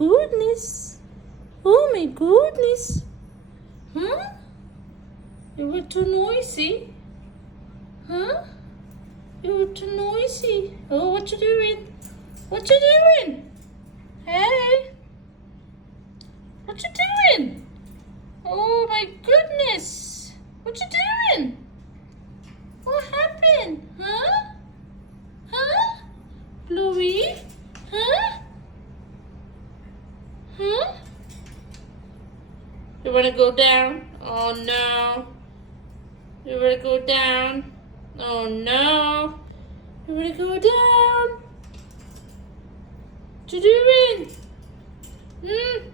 goodness. Oh my goodness. Huh? You were too noisy. Huh? You were too noisy. Oh, what you doing? What you doing? Hey? What you doing? Oh my goodness. What you doing? What happened? Huh? Huh? Bluey? Huh? Huh? You wanna go down? Oh no. You wanna go down? Oh no. You wanna go down? What you doing? Hmm?